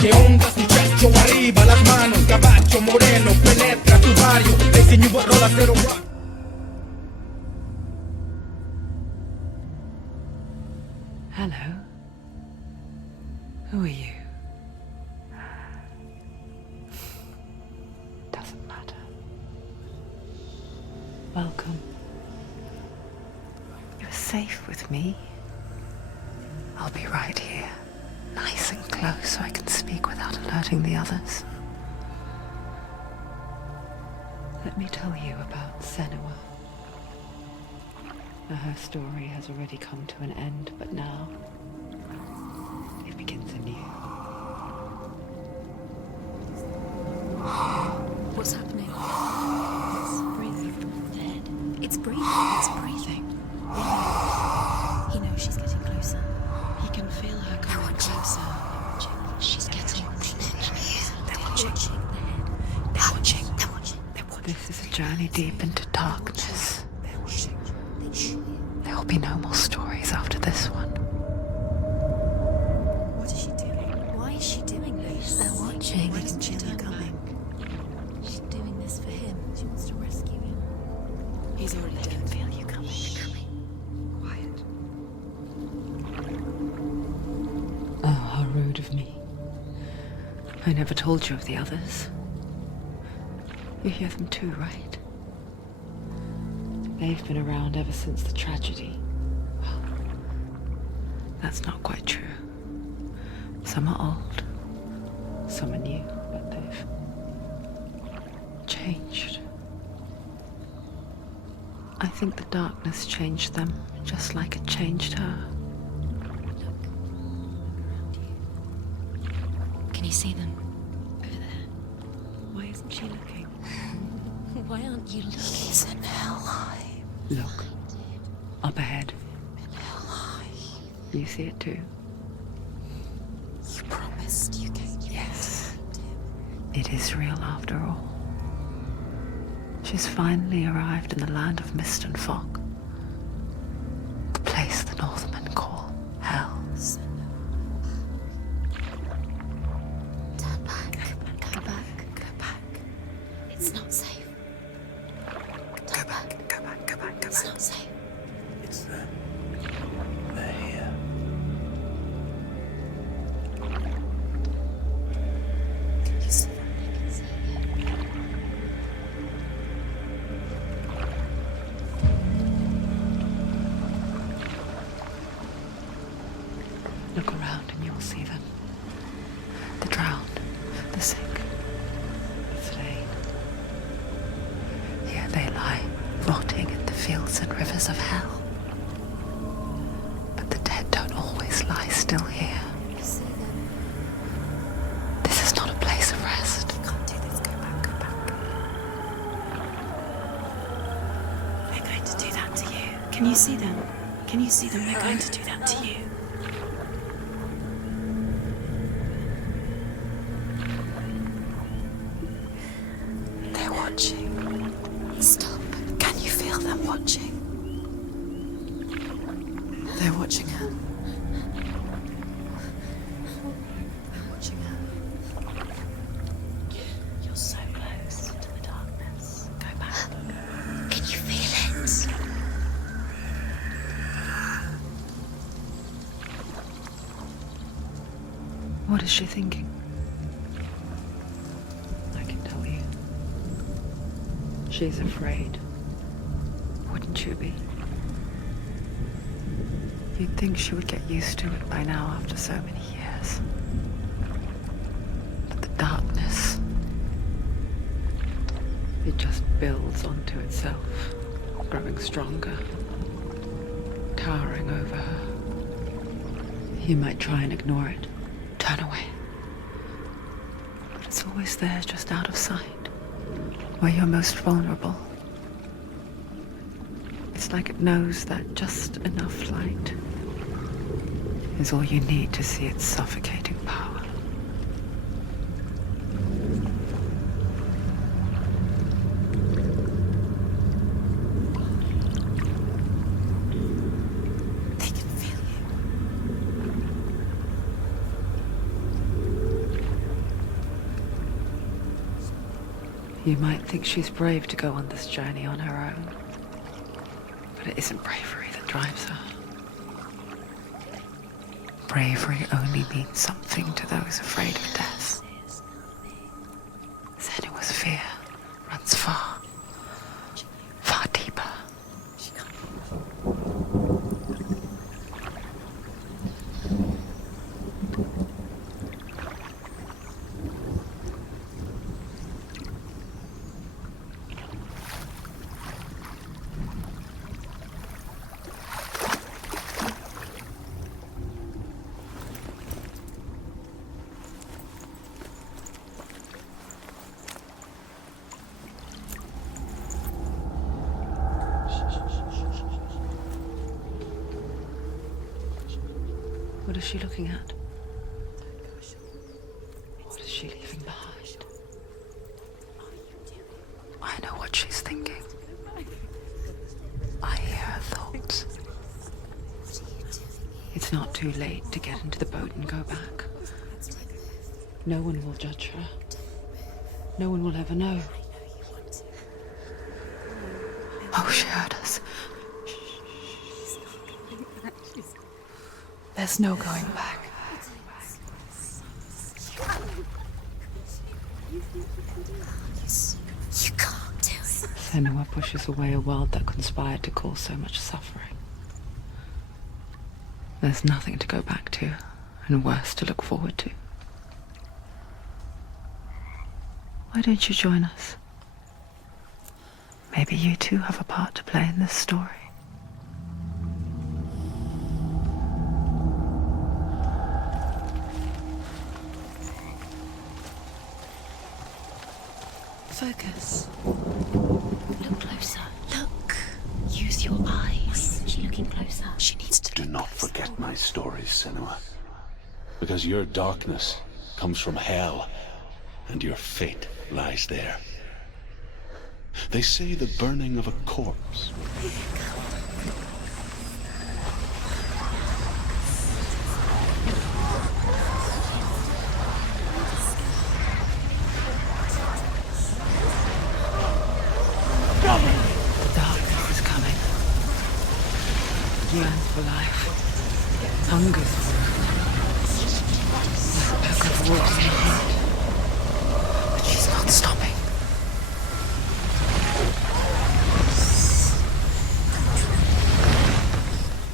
Que ondas tu pecho arriba, las manos, caballo moreno, penetra tu barrio, le enseño rolas de rock. Hello. Who are you? Doesn't matter. Welcome. You're safe with me. I'll be right here, nice and close so I can speak without alerting the others. Let me tell you about Senua. Her story has already come to an end, but now it begins anew. What's happening? It's breathing. Dead. It's breathing. It's breathing. He knows she's getting closer. He can feel her coming closer. She's getting closer. They're watching. They're watching. They're watching. This is a journey deep into darkness. There will be no more stories after this one. What is she doing? Why is she doing this? They're watching. Why doesn't she turn coming? She's doing this for him. She wants to rescue him. He's already dead. I can feel you coming. Quiet. Oh, how rude of me. I never told you of the others. You hear them too, right? They've been around ever since the tragedy. Well, that's not quite true. Some are old, some are new, but they've changed. I think the darkness changed them, just like it changed her. Can you see them? Over there. Why isn't she looking? Why aren't you looking? He's in hell. Look, up ahead. You see it too? You promised you came. Yes. It is real after all. She's finally arrived in the land of mist and fog. The place the Northmen call hell. Turn back. Go back. Go back. It's not safe. Go back. It's not safe. It's them. They're here. Can you see them? They can see you. Look around and you will see them. The drowned, the sick, the slain. Here they lie, rotting in the fields and rivers of hell. But the dead don't always lie still here. You see them. This is not a place of rest. You can't do this. Go back. Go back. They're going to do that to you. Can you see them? Can you see them? They're going to do that to you. They're watching. Stop. Can you feel them watching? They're watching her. They're watching her. You're so close to the darkness. Go back. Can you feel it? What is she thinking? I can tell you. She's afraid. Wouldn't you be? You'd think she would get used to it by now after so many years. But the darkness, it just builds onto itself, growing stronger, towering over her. You might try and ignore it, turn away. But it's always there, just out of sight, where you're most vulnerable. It's like it knows that just enough light is all you need to see its suffocating power. They can feel you. You might think she's brave to go on this journey on her own, but it isn't bravery that drives her. Bravery only means something to those afraid of death. Senua's fear runs far, far deeper. What is she looking at? What is she leaving behind? I know what she's thinking. I hear her thoughts. It's not too late to get into the boat and go back. No one will judge her. No one will ever know. Oh, she heard us. There's no going back. You can't do it. Senua pushes away a world that conspired to cause so much suffering. There's nothing to go back to, and worse to look forward to. Why don't you join us? Maybe you too have a part to play in this story. Focus. Look closer. Look. Use your eyes. She's looking closer. She needs to. Do not forget my stories, Senua. Because your darkness comes from hell, and your fate lies there. They say the burning of a corpse. Darkness is coming. Yearns for life. Hungers for it. Like a tug of war in the heart. But she's not stopping.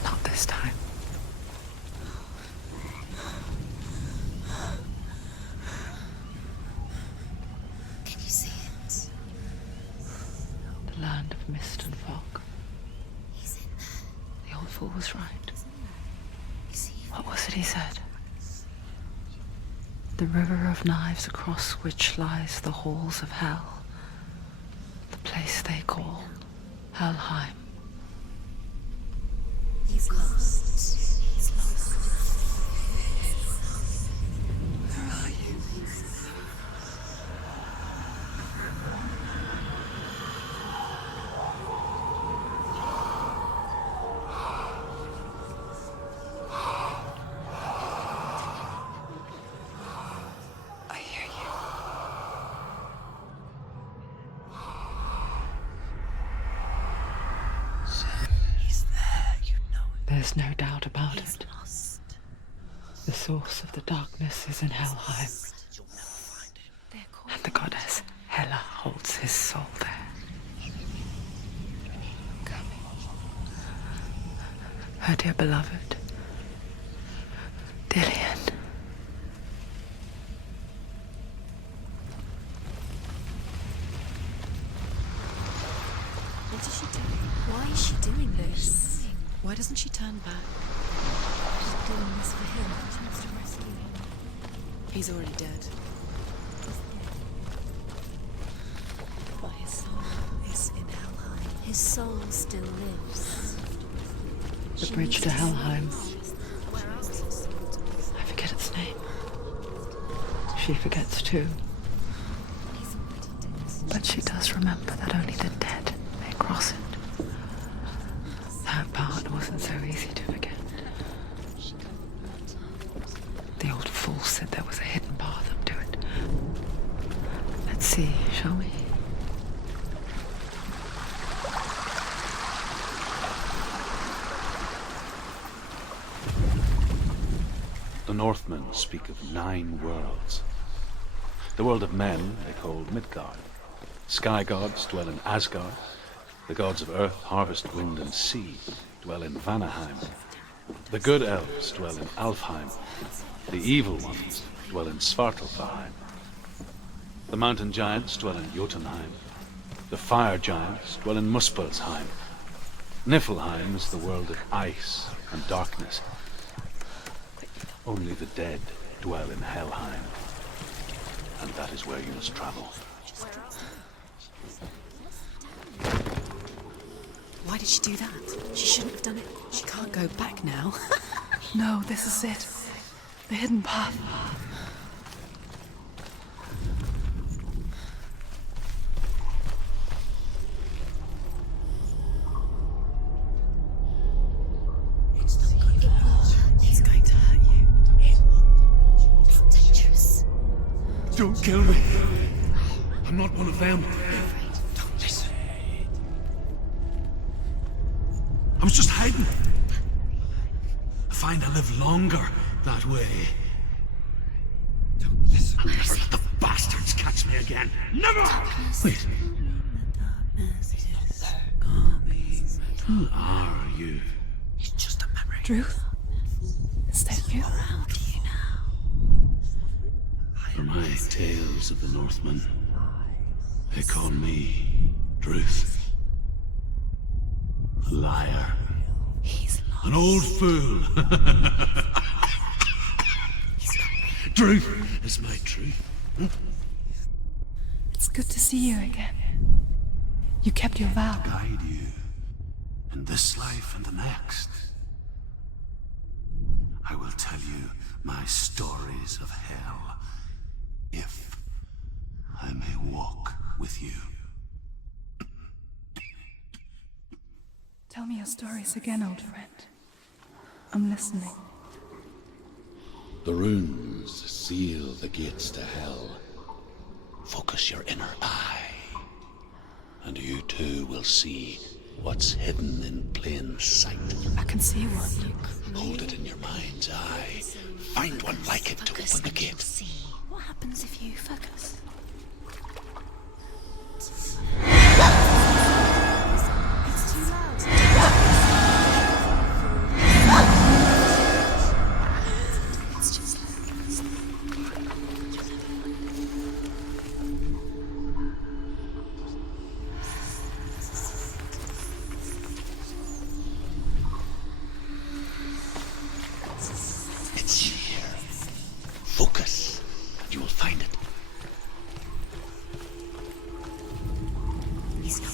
Not this time. Can you see it? The land of mist and fog. He's in there. The old fool was right. Is he? What was it he said? The river of knives across which lies the halls of hell. The place they call Helheim. He's lost. He's lost. Where are you? I hear you. He's there. You know it. There's no doubt about He's it. lost. The source of the darkness is in Helheim, They're called. and the goddess Hela holds his soul there. Her dear beloved, Dillian. What is she doing? Why is she doing this? Why doesn't she turn back? She's doing this for him. She wants to rescue him. He's already dead. But his soul is in Helheim. His soul still lives. The bridge to Helheim. Where else is his soul? I forget its name. She forgets too, He's already dead. but she does remember that only the dead may cross it. That part wasn't so easy to forget. The old fool said there was a hidden path up to it. Let's see, shall we? The Northmen speak of 9 worlds. The world of men they call Midgard. Sky gods dwell in Asgard. The gods of earth, harvest, wind, and sea dwell in Vanaheim. The good elves dwell in Alfheim. The evil ones dwell in Svartalfheim. The mountain giants dwell in Jotunheim. The fire giants dwell in Muspelheim. Niflheim is the world of ice and darkness. Only the dead dwell in Helheim. And that is where you must travel. Why did she do that? She shouldn't have done it. She can't go back now. No, this is it. The hidden path. It's going to hurt you. It's dangerous. Don't kill me. I'm not one of them. Don't listen. I was just hiding. I find I live longer that way. Don't listen. I'll never let the bastards catch me again. Never! Wait. Who are you? It's just a memory. Druth? Is that you? Around you now. For my tales of the Northmen, they call me Druth. A liar. He's lost. An old fool. Truth is my truth. It's good to see you again. You kept your vow. Guide you in this life and the next. I will tell you my stories of hell, if I may walk with you. Tell me your stories again, old friend. I'm listening. The runes seal the gates to hell. Focus your inner eye, and you too will see what's hidden in plain sight. I can see one. Hold it in your mind's eye. Find one like it to Focus open the and you'll gate. see. What happens if you focus? It's too loud. It's just It's here. Focus, and you will find it. he's not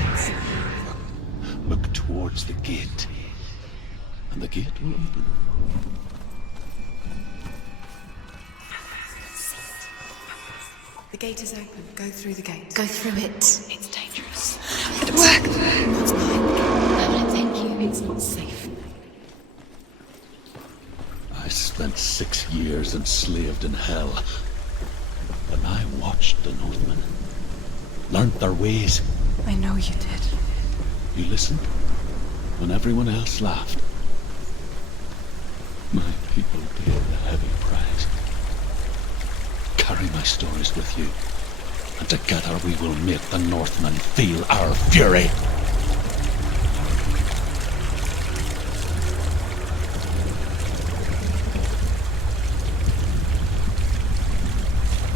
breathing. Look towards the gate, and the gate will open. The gate is open. Go through the gate. Go through it. It's dangerous. It worked! What's behind me? No, thank you. It's not safe. I spent 6 years enslaved in hell. But I watched the Northmen, learnt their ways. I know you did. You listened when everyone else laughed. My people paid the heavy price. Carry my stories with you, and together we will make the Northmen feel our fury.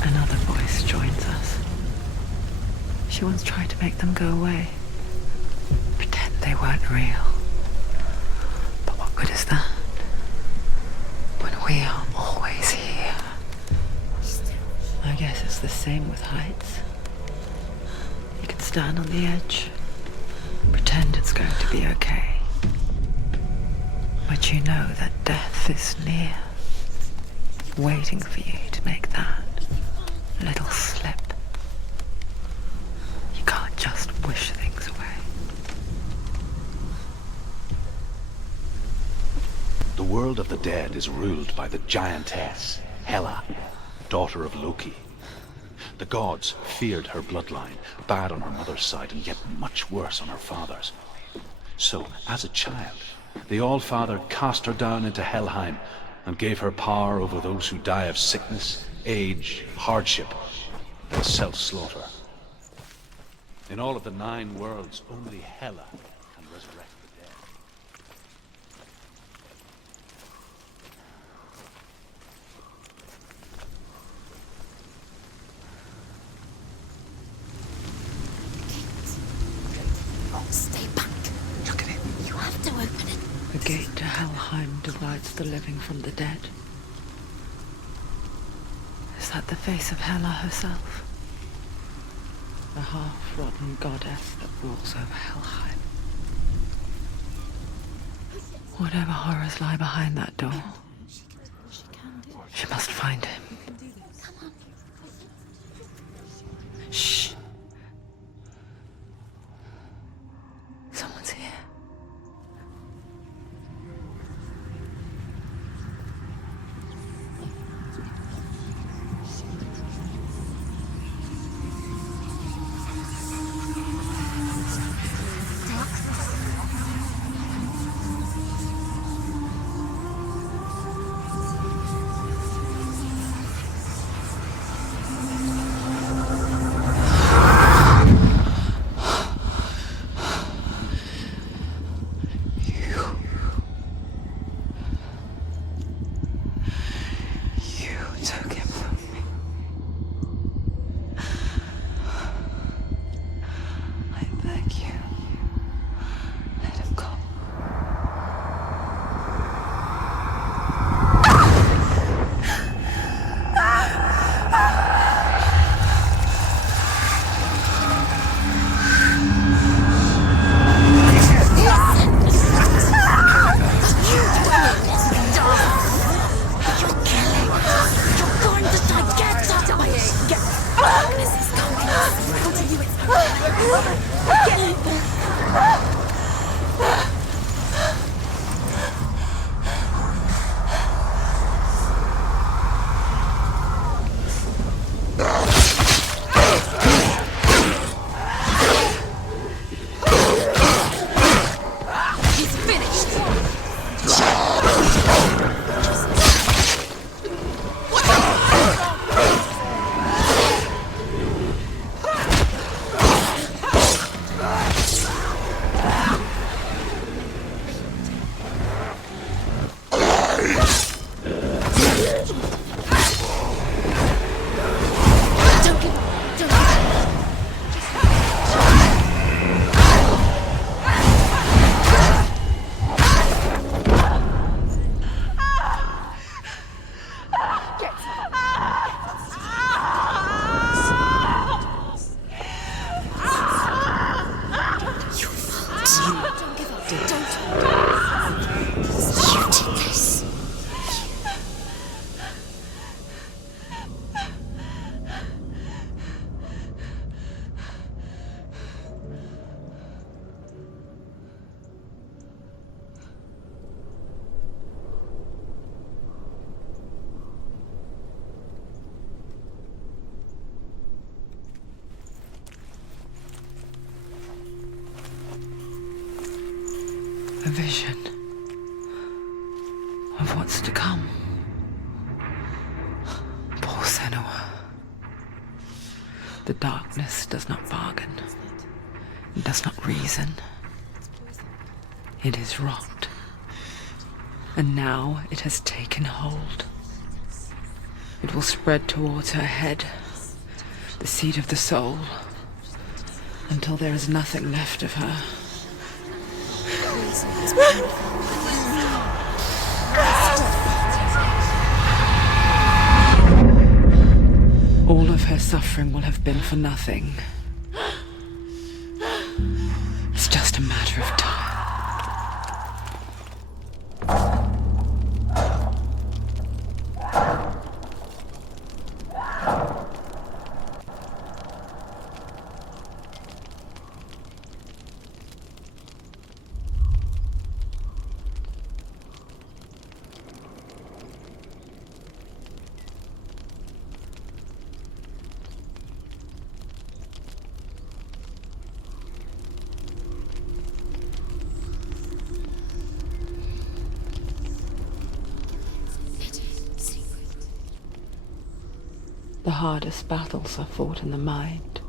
Another voice joins us. She once tried to make them go away. Pretend they weren't real. But what good is that? When we are always here. I guess it's the same with heights. You can stand on the edge, pretend it's going to be okay. But you know that death is near, waiting for you to make that little slip. You can't just wish things away. The world of the dead is ruled by the giantess, Hela, daughter of Loki. The gods feared her bloodline, bad on her mother's side and yet much worse on her father's. So, as a child, the All-Father cast her down into Helheim and gave her power over those who die of sickness, age, hardship, and self-slaughter. In all of the 9 worlds, only Hela can resurrect the dead. Stay back. Look at it. You have to open it. The gate to Helheim divides the living from the dead. Is that the face of Hela herself? The half-rotten goddess that rules over Helheim. Whatever horrors lie behind that door, she must find him. Shh. Someone's here. A vision of what's to come. Poor senua. The darkness does not bargain. It does not reason. It is rot. And now it has taken hold. It will spread towards her head, the seat of the soul, until there is nothing left of her. All of her suffering will have been for nothing. It's just a matter of time. hardest battles are fought in the mind.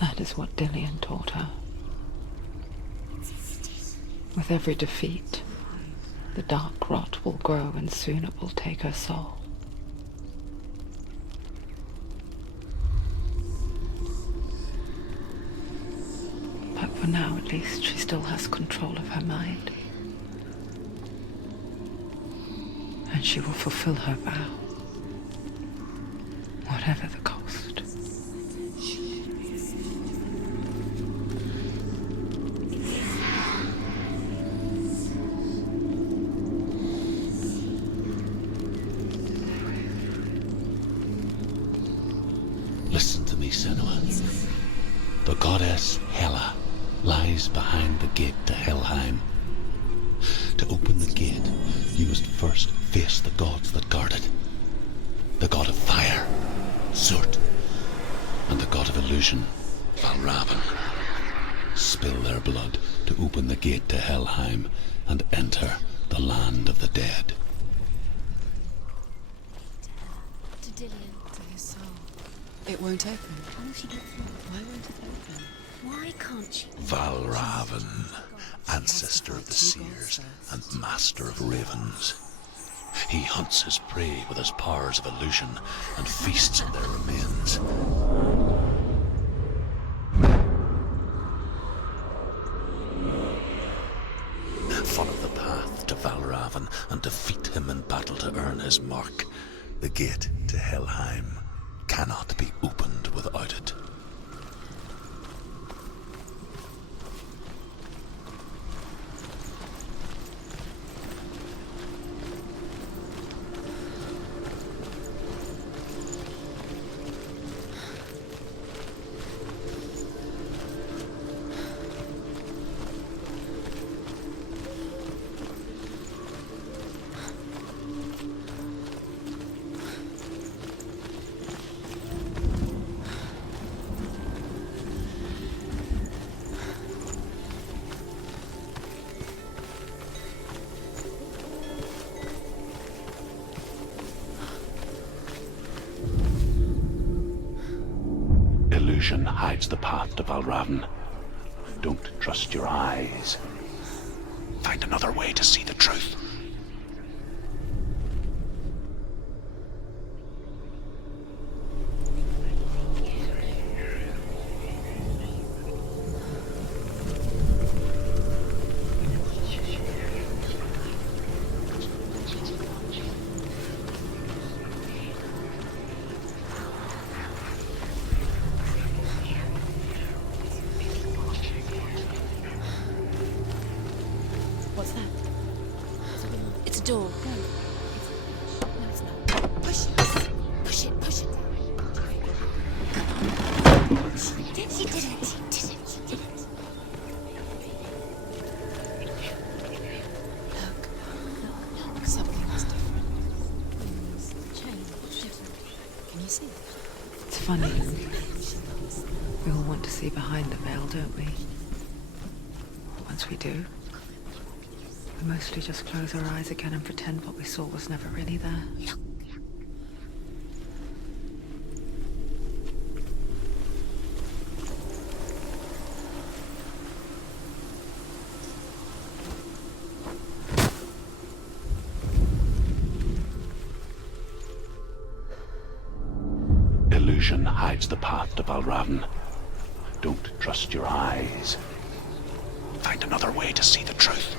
That is what Dillian taught her. With every defeat, the dark rot will grow and soon it will take her soul. But for now, at least, she still has control of her mind. And she will fulfill her vow, whatever the cost. Listen to me, Senua. The goddess Hela lies behind the gate to Helheim. To open the gate, you must first face the gods that guard it. The god of fire, Surt, and the god of illusion, Valravn. Spill their blood to open the gate to Helheim and enter the land of the dead. To Dillian, to his soul. It won't open. How will she get through? Why won't it open? Why can't she? Valravn, ancestor of the seers and master of ravens. He hunts his prey with his powers of illusion and feasts on their remains. Follow the path to Valravn and defeat him in battle to earn his mark. The gate to Helheim cannot be opened without it. Illusion hides the path to Valravn. Don't trust your eyes. Find another way to see the truth. What's that? It's a door. No, it's not. Push it. Push it. Push it. He did it. He did it. Look, something is different. Things change. Different. Can you see? It's funny. We all want to see behind the veil, don't we? Once we do, we mostly just close our eyes again and pretend what we saw was never really there. Illusion hides the path to Valravn. Don't trust your eyes. Find another way to see the truth.